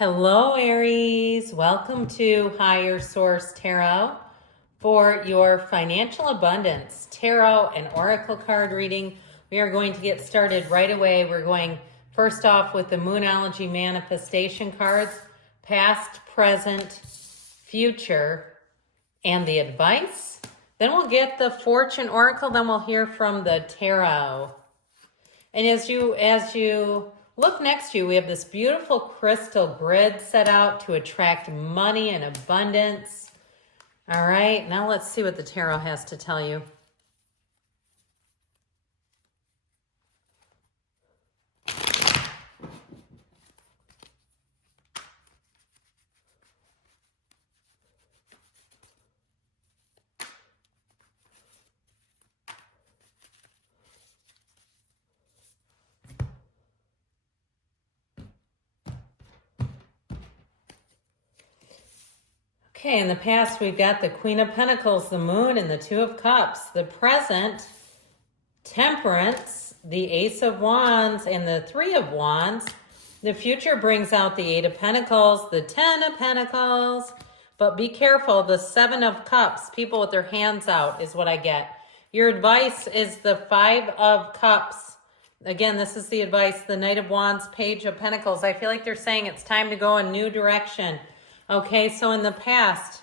Hello, Aries. Welcome to Higher Source Tarot for your financial abundance tarot and oracle card reading. We are going to get started right away. We're going first off with the Moonology manifestation cards, past, present, future, and the advice. Then we'll get the fortune oracle. Then we'll hear from the tarot. And as you look next to you, we have this beautiful crystal grid set out to attract money and abundance. All right, now let's see what the tarot has to tell you. Okay, in the past, we've got the Queen of Pentacles, the Moon, and the Two of Cups. The present, Temperance, the Ace of Wands, and the Three of Wands. The future brings out the Eight of Pentacles, the Ten of Pentacles. But be careful, the Seven of Cups, people with their hands out is what I get. Your advice is the Five of Cups. Again, this is the advice, the Knight of Wands, Page of Pentacles. I feel like they're saying it's time to go a new direction. Okay, so in the past,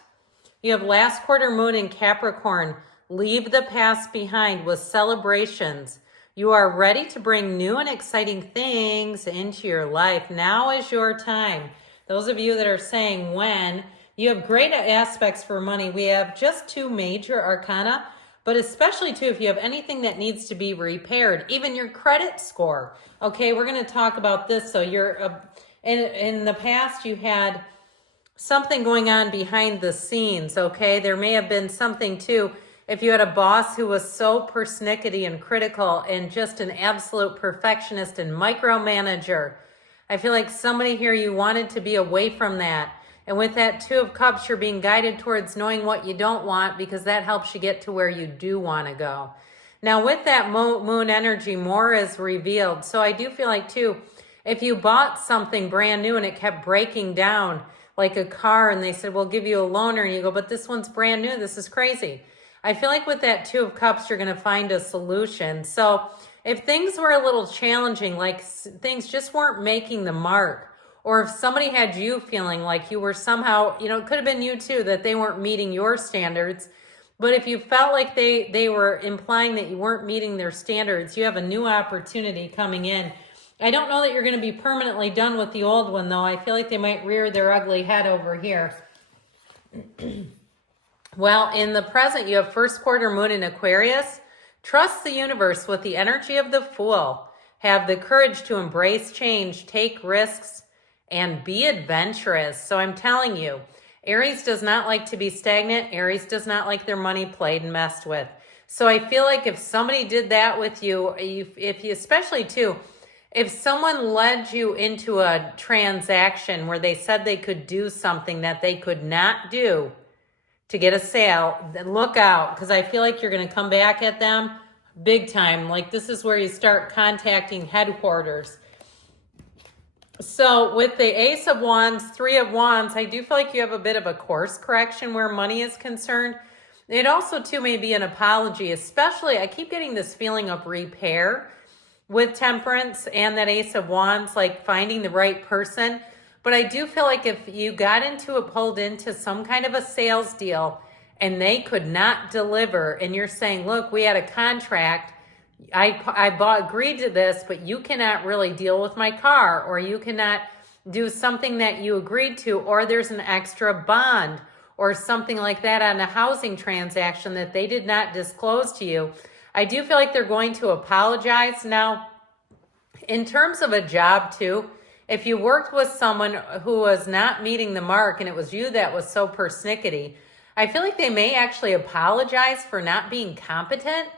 you have last quarter moon in Capricorn. Leave the past behind with celebrations. You are ready to bring new and exciting things into your life. Now is your time. Those of you that are saying when, you have great aspects for money. We have just two major arcana, but especially too if you have anything that needs to be repaired, even your credit score. Okay, we're going to talk about this. So you're in the past you had something going on behind the scenes, okay? There may have been something too, if you had a boss who was so persnickety and critical and just an absolute perfectionist and micromanager. I feel like somebody here, you wanted to be away from that. And with that Two of Cups, you're being guided towards knowing what you don't want because that helps you get to where you do want to go. Now with that moon energy, more is revealed. So I do feel like too, if you bought something brand new and it kept breaking down, like a car, and they said, we'll give you a loaner, and you go, but this one's brand new, this is crazy. I feel like with that Two of Cups, you're gonna find a solution. So if things were a little challenging, like things just weren't making the mark, or if somebody had you feeling like you were somehow, it could have been you too, that they weren't meeting your standards, but if you felt like they were implying that you weren't meeting their standards, you have a new opportunity coming in. I don't know that you're going to be permanently done with the old one, though. I feel like they might rear their ugly head over here. Well, in the present, you have first quarter moon in Aquarius. Trust the universe with the energy of the Fool. Have the courage to embrace change, take risks, and be adventurous. So I'm telling you, Aries does not like to be stagnant. Aries does not like their money played and messed with. So I feel like if somebody did that with you, if you especially too, if someone led you into a transaction where they said they could do something that they could not do to get a sale, then look out, because I feel like you're going to come back at them big time. Like this is where you start contacting headquarters. So with the Ace of Wands, Three of Wands, I do feel like you have a bit of a course correction where money is concerned. It also too may be an apology, especially I keep getting this feeling of repair with Temperance and that Ace of Wands, like finding the right person. But I do feel like if you got pulled into some kind of a sales deal and they could not deliver and you're saying, look, we had a contract, I agreed to this, but you cannot really deal with my car, or you cannot do something that you agreed to, or there's an extra bond or something like that on a housing transaction that they did not disclose to you. I do feel like they're going to apologize. Now, in terms of a job too, if you worked with someone who was not meeting the mark and it was you that was so persnickety, I feel like they may actually apologize for not being competent,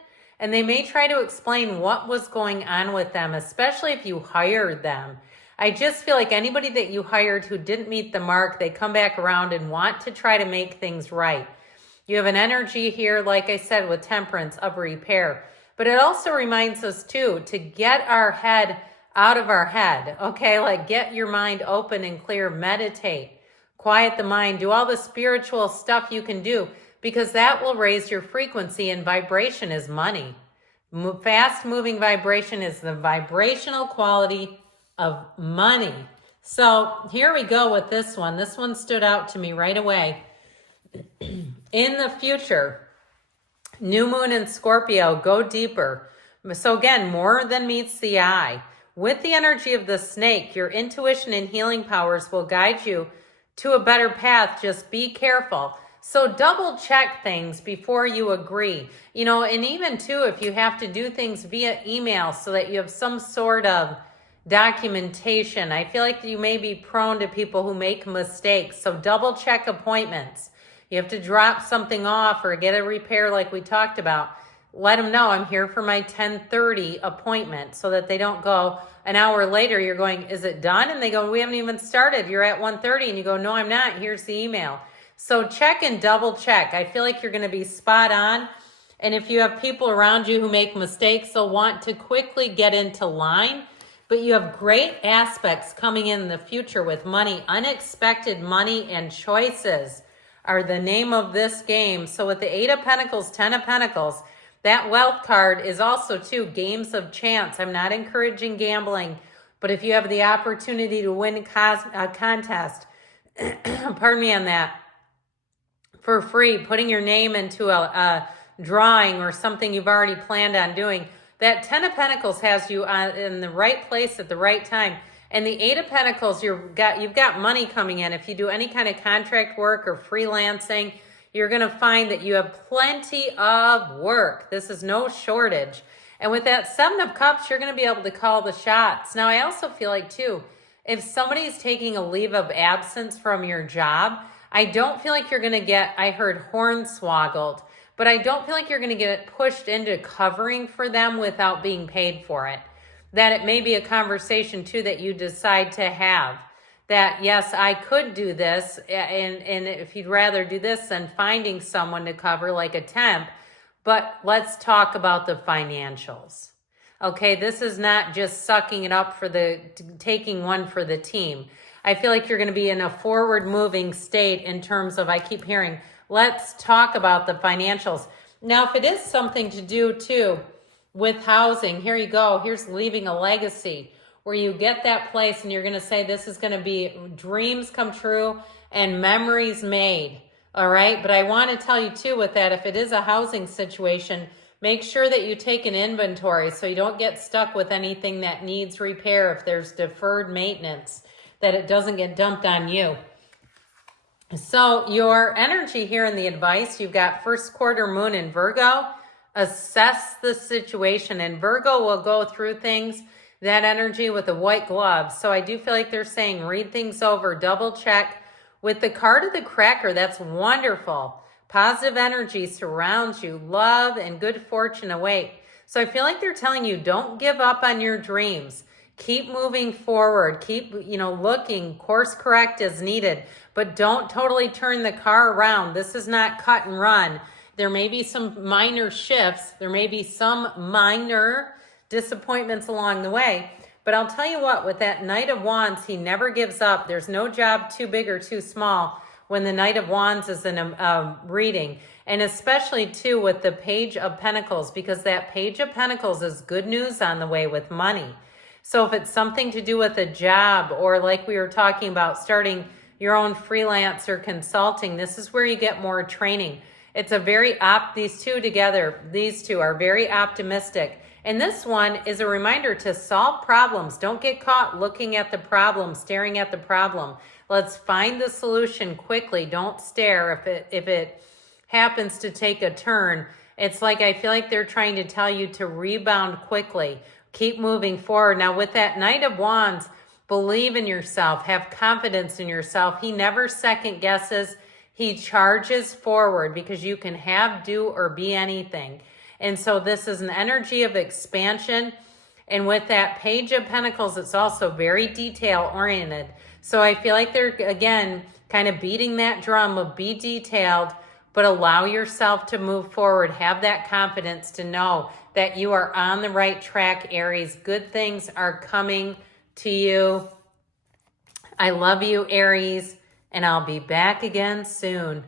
and they may try to explain what was going on with them, especially if you hired them. I just feel like anybody that you hired who didn't meet the mark, they come back around and want to try to make things right. You have an energy here, like I said, with Temperance of repair. But it also reminds us too, to get our head out of our head, okay? Like get your mind open and clear, meditate, quiet the mind, do all the spiritual stuff you can do, because that will raise your frequency, and vibration is money. Fast moving vibration is the vibrational quality of money. So here we go with this one. This one stood out to me right away. In the future, new moon in Scorpio, go deeper. So again, more than meets the eye. With the energy of the snake, your intuition and healing powers will guide you to a better path. Just be careful. So double check things before you agree. You know, and even too, if you have to do things via email so that you have some sort of documentation. I feel like you may be prone to people who make mistakes. So double check appointments. You have to drop something off or get a repair like we talked about. Let them know I'm here for my 10:30 appointment, so that they don't go an hour later. You're going, is it done? And they go, we haven't even started. You're at 1:30, and you go, no, I'm not. Here's the email. So check and double check. I feel like you're going to be spot on. And if you have people around you who make mistakes, they'll want to quickly get into line. But you have great aspects coming in the future with money. Unexpected money and choices are the name of this game. So with the 8 of Pentacles, 10 of Pentacles, that wealth card is also too games of chance. I'm not encouraging gambling, but if you have the opportunity to win a contest, pardon me on that, for free, putting your name into a drawing or something you've already planned on doing, that 10 of Pentacles has you in the right place at the right time. And the 8 of Pentacles, you've got money coming in. If you do any kind of contract work or freelancing, you're going to find that you have plenty of work. This is no shortage. And with that 7 of Cups, you're going to be able to call the shots. Now, I also feel like, too, if somebody's taking a leave of absence from your job, I don't feel like you're going to get, I heard hornswoggled, but I don't feel like you're going to get pushed into covering for them without being paid for it. That it may be a conversation, too, that you decide to have. That, yes, I could do this, and if you'd rather do this than finding someone to cover like a temp, but let's talk about the financials. Okay, this is not just sucking it up for taking one for the team. I feel like you're going to be in a forward-moving state in terms of, I keep hearing, let's talk about the financials. Now, if it is something to do, too, with housing, here you go. Here's leaving a legacy, where you get that place and you're going to say this is going to be dreams come true and memories made. All right. But I want to tell you too with that, if it is a housing situation, make sure that you take an inventory so you don't get stuck with anything that needs repair. If there's deferred maintenance, that it doesn't get dumped on you. So your energy here in the advice, you've got first quarter moon in Virgo. Assess the situation, and Virgo will go through things, that energy with a white glove. So I do feel like they're saying read things over, double check. With the card of the cracker, that's wonderful. Positive energy surrounds you. Love and good fortune await. So I feel like they're telling you don't give up on your dreams. Keep moving forward. Keep, looking, course correct as needed. But don't totally turn the car around. This is not cut and run. There may be some minor shifts. There may be some minor disappointments along the way. But I'll tell you what, with that Knight of Wands, he never gives up. There's no job too big or too small when the Knight of Wands is in a reading. And especially, too, with the Page of Pentacles, because that Page of Pentacles is good news on the way with money. So if it's something to do with a job, or like we were talking about, starting your own freelance or consulting, this is where you get more training. It's a very, these two together, these two are very optimistic. And this one is a reminder to solve problems. Don't get caught looking at the problem, staring at the problem. Let's find the solution quickly. Don't stare if it happens to take a turn. It's like, I feel like they're trying to tell you to rebound quickly. Keep moving forward. Now with that Knight of Wands, believe in yourself. Have confidence in yourself. He never second guesses. He charges forward, because you can have, do, or be anything. And so this is an energy of expansion. And with that Page of Pentacles, it's also very detail oriented. So I feel like they're, again, kind of beating that drum of be detailed, but allow yourself to move forward. Have that confidence to know that you are on the right track, Aries. Good things are coming to you. I love you, Aries, and I'll be back again soon.